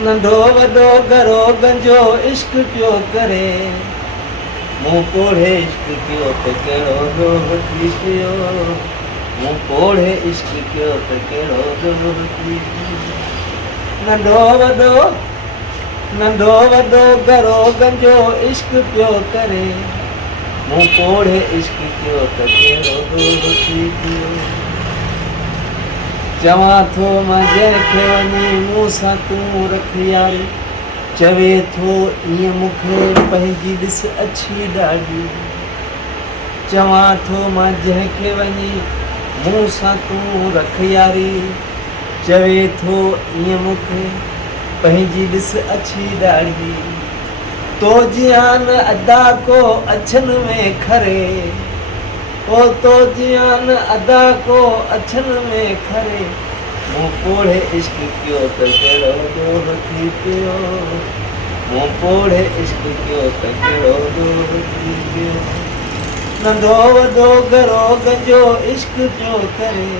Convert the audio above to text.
नंढो वॾो घरो गंजो इश्क पियो करे, मूं पोढ़े इश्क कयो त कहिड़ो ॾोह थी पियो, मूं पोढ़े इश्क कयो त कहिड़ो ॾोह थी पियो। नंढो वॾो घरो गंजो इश्क पियो करे, मूं पोढ़े इश्क कयो त कहिड़ो ॾोह थी पियो। चवां थो मां जंहिंखे वञी मूं सां तूं रख यारी, चवे थो ईअं मूंखे पंहिंजी ॾिस अछी ॾाढी। चवां थो मां जंहिंखे वञी मूं सां तूं रख यारी, चवे थो ईअं मूंखे पंहिंजी ॾिस अछी ॾाढी। तो जियान अदा को अछन में खरे, ओ तो जियान अदा को अछन में खरे, मूं पोढ़े इश्क कयो त कहिड़ो ॾोह थी पियो, मूं पोढ़े इश्क कयो त कहिड़ो ॾोह थी पियो। नंढो वॾो घरो गंजो इश्क पियो करे,